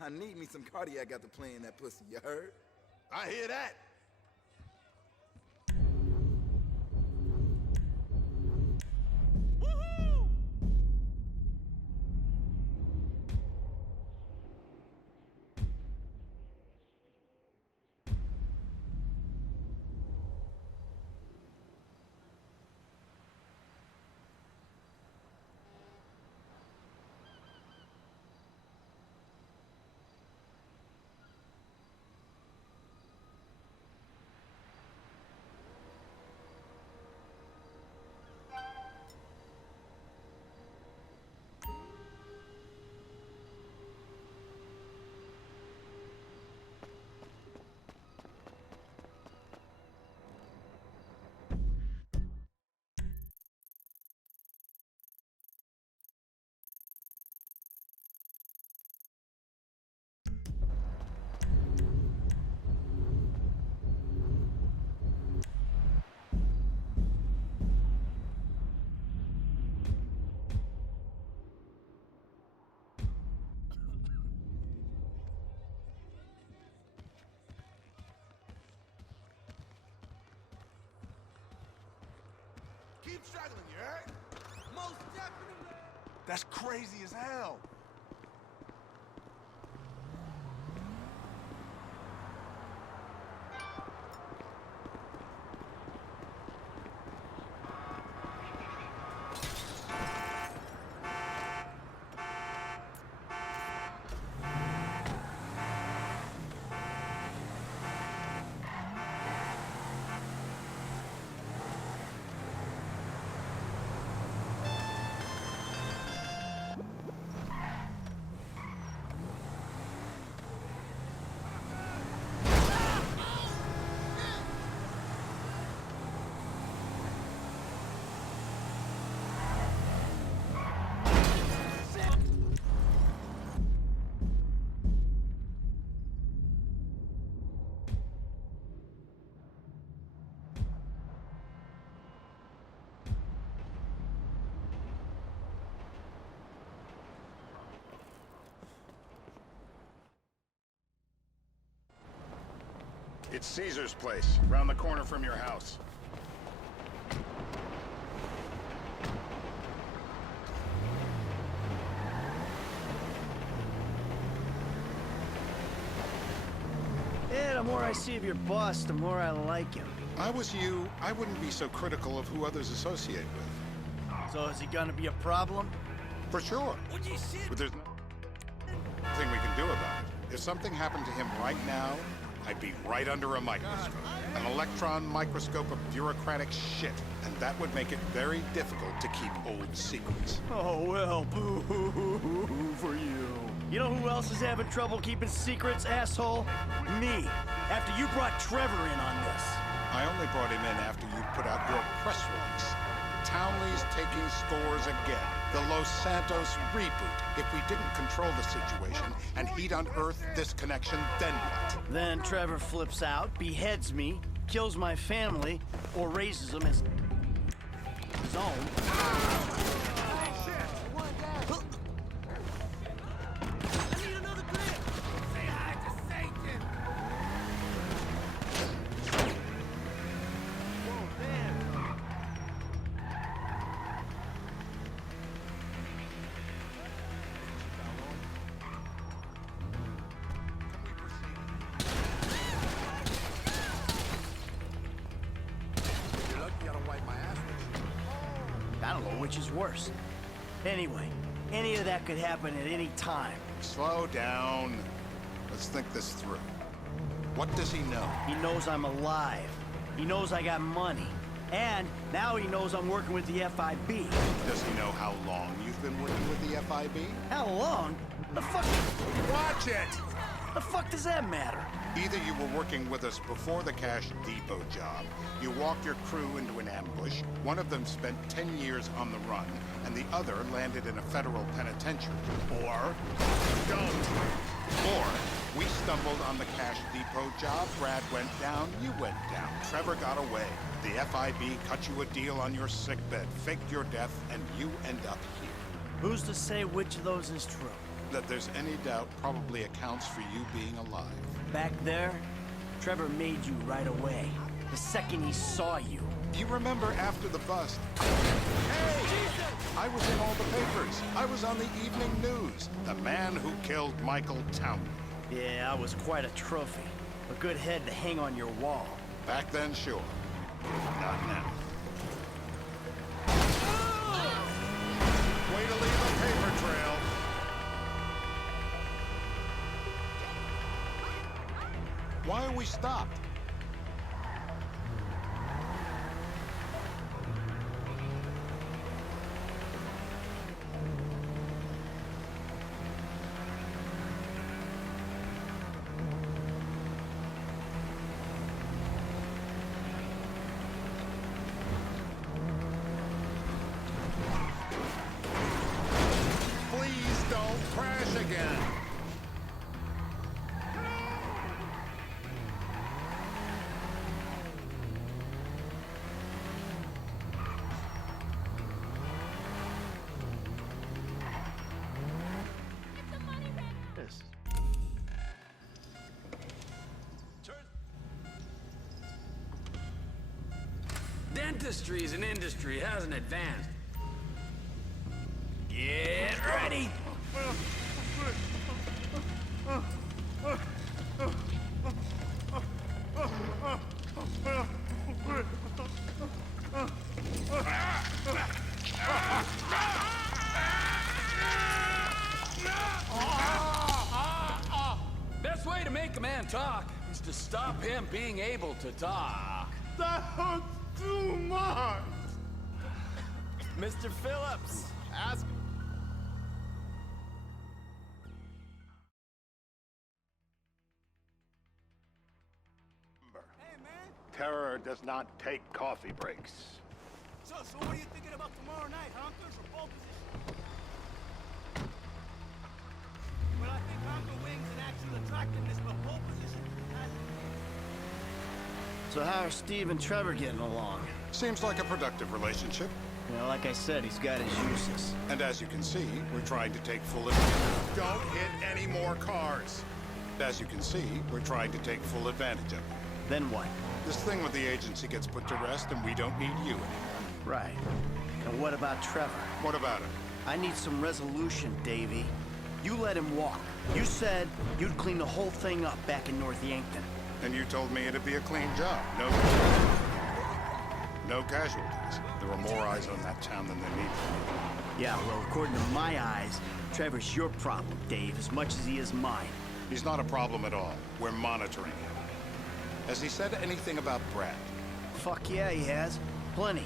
I need me some cardiac after playing that pussy, you heard? I hear that. Keep struggling, you heard? Most definitely. That's crazy as hell. It's Caesar's place, round the corner from your house. Yeah, the more I see of your boss, the more I like him. I was you, I wouldn't be so critical of who others associate with. So is he gonna be a problem? For sure. But there's nothing we can do about it. If something happened to him right now, I'd be right under a microscope. An electron microscope of bureaucratic shit. And that would make it very difficult to keep old secrets. Oh, well, boo-hoo-hoo-hoo for you. You know who else is having trouble keeping secrets, asshole? Me. After you brought Trevor in on this. I only brought him in after you put out your press release. Townley's taking scores again. The Los Santos reboot. If we didn't control the situation and he'd unearthed this connection, then what? Then Trevor flips out, beheads me, kills my family, or raises them as his own. I don't know which is worse. Anyway, any of that could happen at any time. Slow down. Let's think this through. What does he know? He knows I'm alive. He knows I got money. And now he knows I'm working with the FIB. Does he know how long you've been working with the FIB? How long? The fuck? Watch it! The fuck does that matter? Either you were working with us before the Cash Depot job, you walked your crew into an ambush, one of them spent 10 years on the run, and the other landed in a federal penitentiary. Or, don't. Or, we stumbled on the Cash Depot job, Brad went down, you went down, Trevor got away. The FIB cut you a deal on your sickbed, faked your death, and you end up here. Who's to say which of those is true? that there's any doubt probably accounts for you being alive. Back there, Trevor made you right away. The second he saw you. Do you remember after the bust? Hey! I was in all the papers. I was on the evening news. The man who killed Michael Townley. Yeah, I was quite a trophy. A good head to hang on your wall. Back then, sure. Not now. Way to leave a paper trail. Why are we stopped? Please don't crash again. Yes. Dentistry is an industry, it hasn't advanced. Get ready! Best way to make a man talk is to stop him being able to talk. That hurts too much! Mr. Phillips, ask him. Hey, man. Terror does not take coffee breaks. So what are you thinking about tomorrow night, Honkers or pole position? Well, I think Honker wings and actual attractiveness, but pole position has... So how are Steve and Trevor getting along? Seems like a productive relationship. You know, like I said, he's got his uses. And as you can see, we're trying to take full advantage. Don't hit any more cars. As you can see, we're trying to take full advantage of it. Then what? This thing with the agency gets put to rest and we don't need you anymore. Right. And what about Trevor? What about him? I need some resolution, Davey. You let him walk. You said you'd clean the whole thing up back in North Yankton. And you told me it'd be a clean job. No casualties. There were more eyes on that town than there need to be. Yeah, well, according to my eyes, Trevor's your problem, Dave, as much as he is mine. He's not a problem at all. We're monitoring him. Has he said anything about Brad? Fuck yeah, he has. Plenty.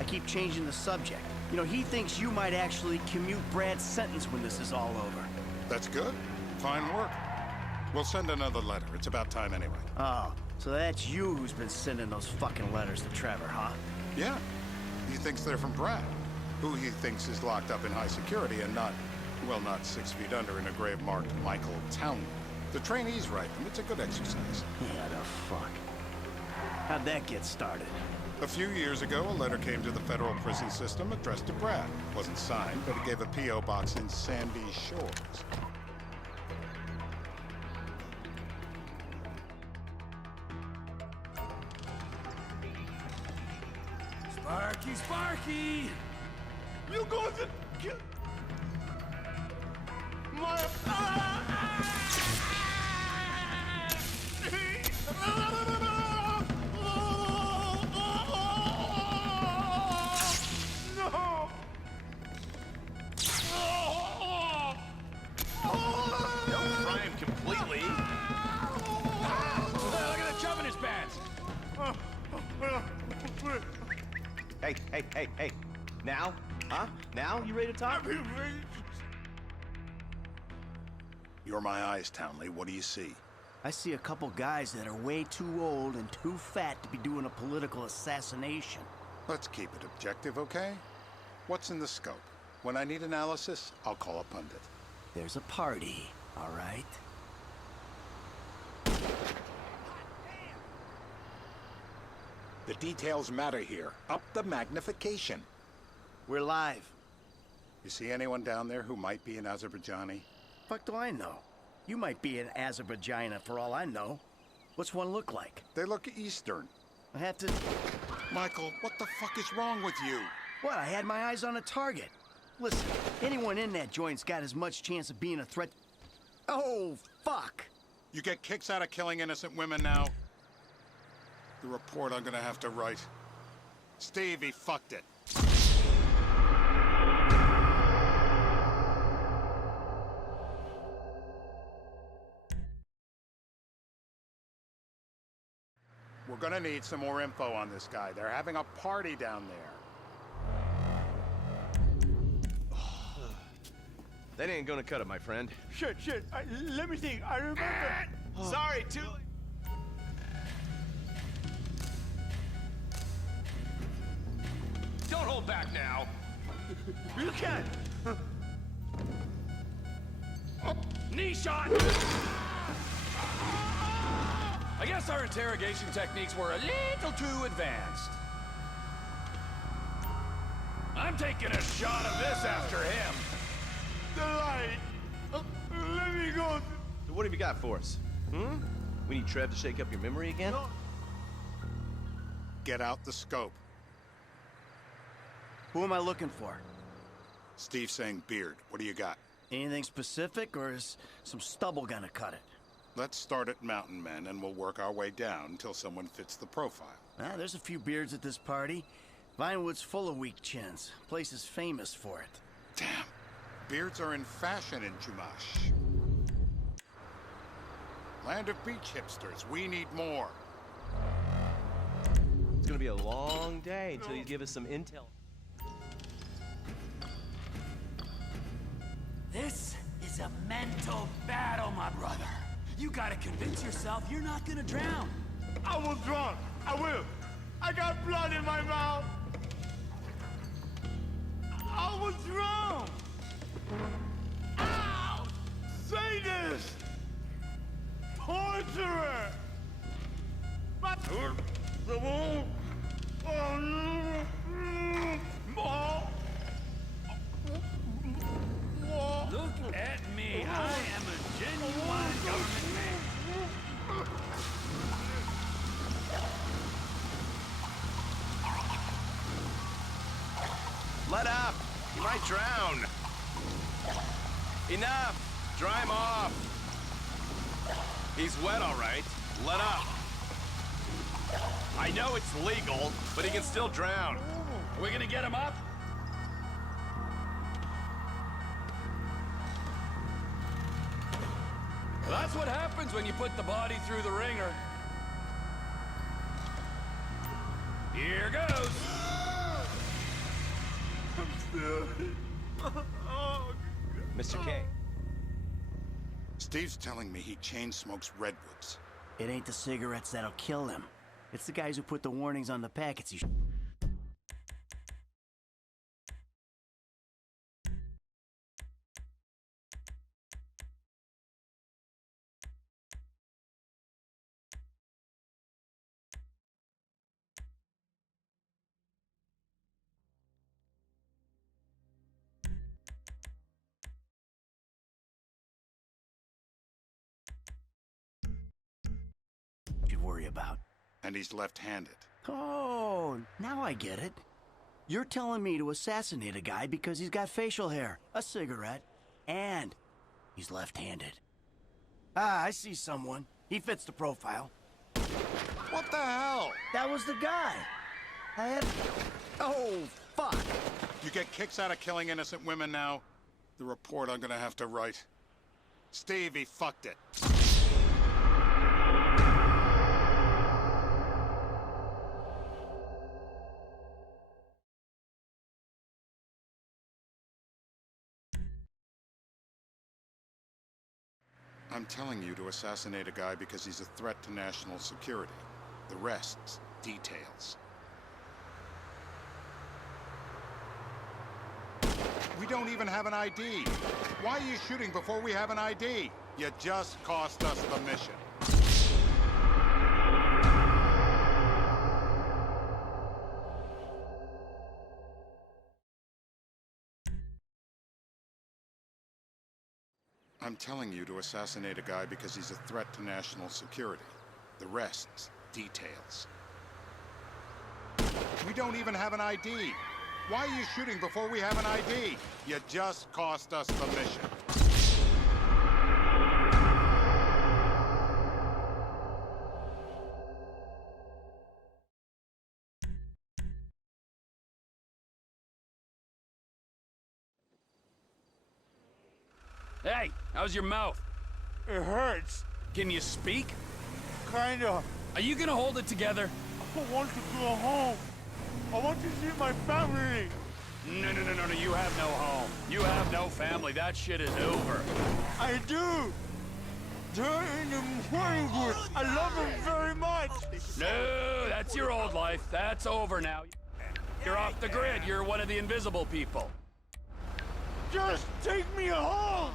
I keep changing the subject. You know, he thinks you might actually commute Brad's sentence when this is all over. That's good. Fine work. We'll send another letter. It's about time anyway. Oh, so that's you who's been sending those fucking letters to Trevor, huh? Yeah. He thinks they're from Brad, who he thinks is locked up in high security and not, well, not 6 feet under in a grave marked Michael Townley. The trainees write them. It's a good exercise. Yeah, the fuck. How'd that get started? A few years ago, a letter came to the federal prison system addressed to Brad. It wasn't signed, but it gave a P.O. box in Sandy Shores. Sparky, Sparky! You going to kill my... No! Don't fry him completely. Look at the chub in his pants. Hey. Now? Huh? Now? You ready to talk? You're my eyes, Townley. What do you see? I see a couple guys that are way too old and too fat to be doing a political assassination. Let's keep it objective, okay? What's in the scope? When I need analysis, I'll call a pundit. There's a party, all right? The details matter here. Up the magnification. We're live. You see anyone down there who might be an Azerbaijani? Fuck do I know? You might be an Azerbaijana for all I know. What's one look like? They look Eastern. I have to... Michael, what the fuck is wrong with you? What? I had my eyes on a target. Listen, anyone in that joint's got as much chance of being a threat... Oh, fuck! You get kicks out of killing innocent women now? The report I'm gonna have to write. Steve, he fucked it. We're gonna need some more info on this guy. They're having a party down there. That ain't gonna cut it, my friend. Shit. Let me think. I remember. Sorry, too late. Don't hold back now. You can. Knee shot! I guess our interrogation techniques were a little too advanced. I'm taking a shot of this after him. The light. Let me go. So what have you got for us? We need Trev to shake up your memory again? No. Get out the scope. Who am I looking for? Steve's saying beard. What do you got? Anything specific, or is some stubble gonna cut it? Let's start at Mountain Men, and we'll work our way down until someone fits the profile. There's a few beards at this party. Vinewood's full of weak chins. Place is famous for it. Damn. Beards are in fashion in Chumash. Land of beach hipsters. We need more. It's gonna be a long day until you give us some intel. This is a mental battle, my brother. You gotta convince yourself you're not gonna drown. I will drown. I will. I got blood in my mouth. I will drown. Ow! Sadist! Torturer! But... The wall... Oh, no! Look at me. I am a genuine government man. Let up! You might drown! Enough! Dry him off! He's wet, all right. Let up! I know it's legal, but he can still drown. Are we gonna get him up? Well, that's what happens when you put the body through the ringer. Here goes. Mr. K. Steve's telling me he chain smokes redwoods. It ain't the cigarettes that'll kill him. It's the guys who put the warnings on the packets he should worry about. And he's left-handed. Oh, now I get it. You're telling me to assassinate a guy because he's got facial hair, a cigarette, and he's left-handed. I see someone. He fits the profile. What the hell? That was the guy. I had... Oh, fuck. You get kicks out of killing innocent women now? The report I'm gonna have to write. Steve, he fucked it. I'm telling you to assassinate a guy because he's a threat to national security. The rest's details. We don't even have an ID. Why are you shooting before we have an ID? You just cost us the mission. I'm telling you to assassinate a guy because he's a threat to national security. The rest's details. We don't even have an ID. Why are you shooting before we have an ID? You just cost us the mission. Hey, how's your mouth? It hurts. Can you speak? Kinda. Are you gonna hold it together? I want to go home. I want to see my family. No, you have no home. You have no family. That shit is over. I do. They're in the morning wood. I love them very much. No, that's your old life. That's over now. You're off the grid. You're one of the invisible people. Just take me home.